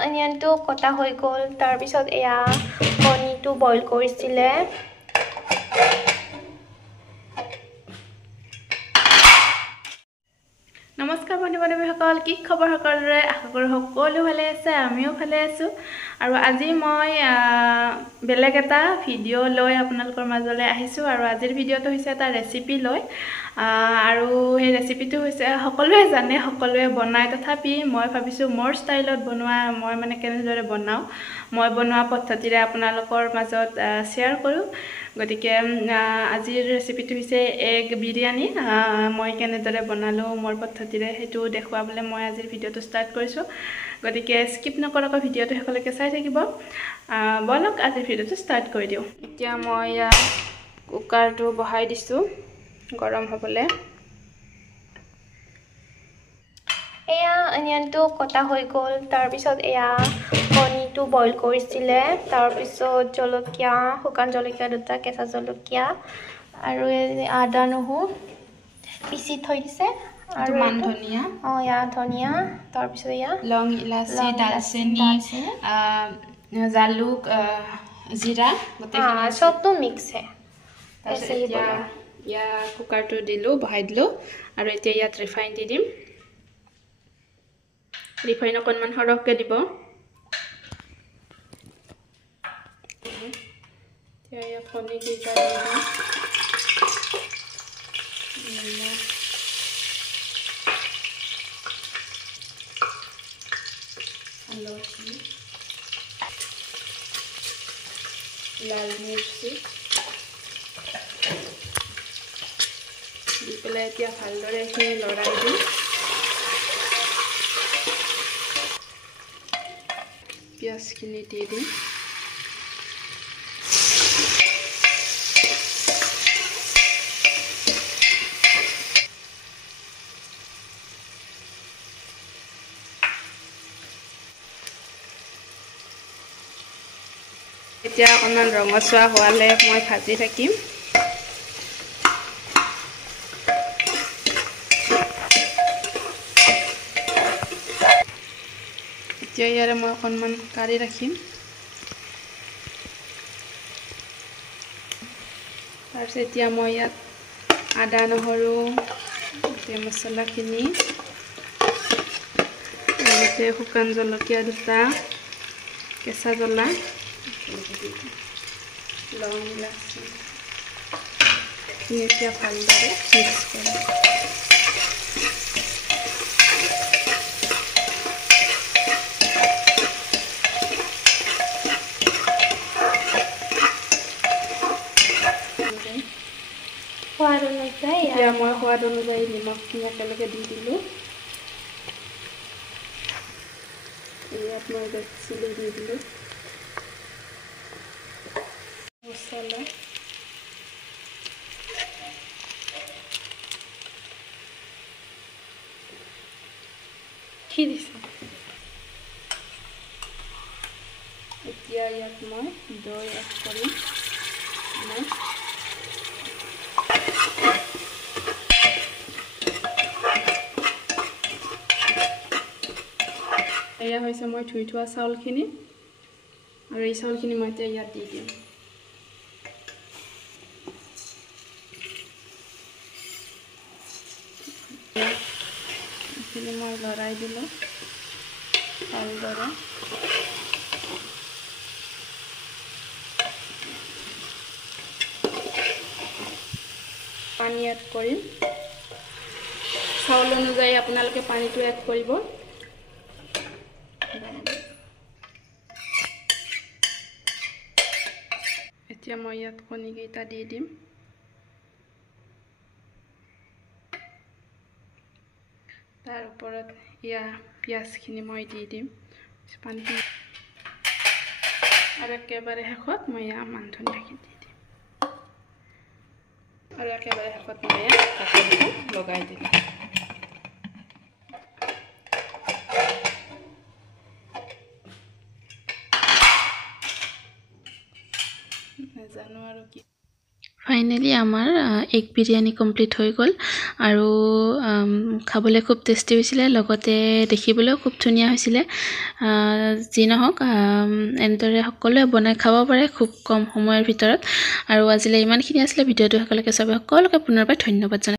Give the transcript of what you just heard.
অনিয়নটো কটা হৈ গ'ল তাৰ পিছত এয়া কণীটো বইল কৰিছিলে নমস্কাৰ বন্ধু-বান্ধৱীসকল কি খবৰ সকলোৰে আশা কৰো সকলো ভালে আছে আমিও ভালে আছো আৰু আজি মই বেলেগ এটা ভিডিও লৈ আপোনালোকৰ মাজলৈ আহিছো আৰু আজিৰ ভিডিওটো হৈছে এটা ৰেচিপি লৈ আৰু এই ৰেচিপিটো হৈছে সকলোৱে জানে সকলোৱে বনায় তথাপি মই ভাবিছো মোৰ ষ্টাইলত বনোৱা মই মানে কেনেদৰে বনাও মই বনোৱা পদ্ধতিৰে আপোনালোকৰ মাজত শেয়াৰ কৰো গতিকে আজিৰ ৰেচিপিটো হৈছে এগ বিৰিয়ানী মই কেনেদৰে বনালো মোৰ পদ্ধতিৰে হেতু দেখুৱাবলৈ মই আজিৰ ভিডিওটো ষ্টাৰ্ট কৰিছো গতিকে স্কিপ নকৰাকৈ ভিডিওটো শেষলৈকে চাই থাকিব বলক আজিৰ ভিডিওটো ষ্টাৰ্ট কৰি দিও এতিয়া মই কুকাৰটো বহাই দিছো গৰম হ'বলৈ এয়া অনিয়নটো কটা হৈ গ'ল তাৰ পিছত এয়া কণীটো বইল কৰিছিলে তাৰ পিছত জলকীয়া শুকান জলকীয়া দুটা কেঁচা জলকীয়া আৰু আদা নহৰু পিচি থৈ দিছে আৰু মান ধনিয়া ইয়া ধনিয়া তাৰ পিছত ইয়া লং ইলাচি দালচেনি জালুক জিৰা গোটেইখিনি সবটো মিক্স है ऐसे ही बना या कुकर तो दिलो बहाई दिलो আৰু এতিয়া ইয়াত ৰিফাইন দি দিম ৰিফাইন অকনমান হৰহকে দিব এতিয়া ইয়াত কণী কেইটা দিম लाल मिर्ची दी पेले এতিয়া ভালদৰে এখিনি লৰাই দিম পিয়াজখিনি দি দিম এতিয়া অকনমান ৰঙচুৱা হোৱালে মই ভাজি থাকিম এতিয়া ইয়াৰে মই অকনমান কাঢ়ি ৰাখিম তাৰপিছত এতিয়া মই ইয়াত আদা নহৰু মছলাখিনি লগতে শুকান জলকীয়া দুটা কেঁচা জ্বলা লং ইলাচি এতিয়া ভালদৰে মিক্স কৰিম সোৱাদ অনুযায়ী এতিয়া মই সোৱাদ অনুযায়ী নিমখখিনি একেলগে দি দিলো ইয়াত মই ৰেড চিলি দি দিলো মছলা কি দিছো এতিয়া ইয়াত মই দৈ এড কৰিম এয়া হৈছে মই ধুই থোৱা চাউলখিনি আৰু এই চাউলখিনি মই এতিয়া ইয়াত দি দিম এইখিনি মই লৰাই দিলোঁ ভালদৰে পানী এড কৰিম চাউল অনুযায়ী আপোনালোকে পানীটো এড কৰিব এতিয়া মই ইয়াত কণী কেইটা দি দিম তাৰ ওপৰত ইয়া পিয়াজখিনি মই দি দিম পানীখিনি আৰু একেবাৰে শেষত মই ইয়া মান ধনিয়াখিনি দি দিম আৰু একেবাৰে শেষত মই ইয়া ঢাকনিখন লগাই দিম জানো আৰু কি ফাইনেলি আমাৰ এগ বিৰিয়ানী কমপ্লিট হৈ গ'ল আৰু খাবলৈ খুব টেষ্টি হৈছিলে, লগতে দেখিবলৈও খুব ধুনীয়া হৈছিলে। যি নহওক এনেদৰে সকলোৱে বনাই খাব পাৰে খুব কম সময়ৰ ভিতৰত। আৰু আজিলৈ ইমানখিনি আছিলে ভিডিঅ'টো। সকলোকে পুনৰবাৰ ধন্যবাদ জনাই